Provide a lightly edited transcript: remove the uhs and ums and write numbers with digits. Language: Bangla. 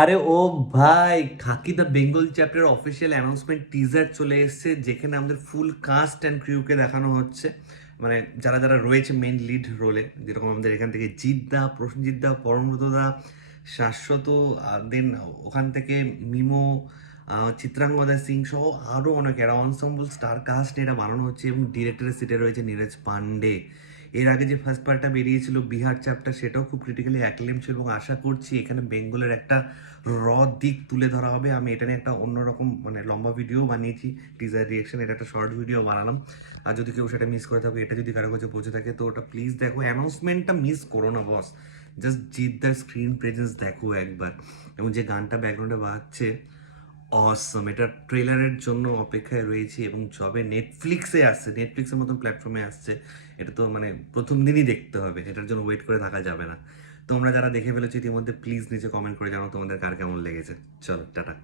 আরে ও ভাই, Khakee the Bengal chapter official announcement teaser চলে এসেছে, যেখানে আমাদের ফুল কাস্ট অ্যান্ড ক্রিউকে দেখানো হচ্ছে। মানে যারা যারা রয়েছে মেন লিড রোলে, যেরকম আমাদের এখান থেকে জিদ্দা, প্রসেনজিৎ দা, পরমব্রত দা, শাশ্বত, দেন ওখান থেকে মিমো, চিত্রাঙ্গদা সিং সহ আরও অনেক, এরা অনসম্বল স্টার কাস্ট এটা বানানো হচ্ছে। এবং ডিরেক্টরের সিটে রয়েছে নীরজ পান্ডে। এর আগে যে ফার্স্ট পার্টটা বেরিয়েছিল বিহার চ্যাপ্টার, সেটাও খুব ক্রিটিক্যালি অ্যাক্লেম ছিল, এবং আশা করছি এখানে বেঙ্গলের একটা র দিক তুলে ধরা হবে। আমি এটা নিয়ে একটা অন্যরকম মানে লম্বা ভিডিও বানিয়েছি, টিজার রিয়েকশন, এটা একটা শর্ট ভিডিও বানালাম। আর যদি কেউ সেটা মিস করে থাকে, এটা যদি কারো কাছে পৌঁছে থাকে, তো ওটা প্লিজ দেখো। অ্যানাউন্সমেন্টটা মিস করো না বস, জাস্ট জিদ্দার স্ক্রিন প্রেজেন্স দেখো একবার। এবং যে গানটা ব্যাকগ্রাউন্ডে বাজছে, অসম, এটা ট্রেলারের জন্য অপেক্ষায় রয়েছি। এবং যবে নেটফ্লিক্সে আসছে, নেটফ্লিক্সের মতন প্ল্যাটফর্মে আসছে, এটা তো মানে প্রথম দিনই দেখতে হবে, এটার জন্য ওয়েট করে থাকা যাবে না। তোমরা যারা দেখে ফেলেছো ইতিমধ্যে, প্লিজ নিচে কমেন্ট করে জানাও তোমাদের কার কেমন লেগেছে। চলো টাটা।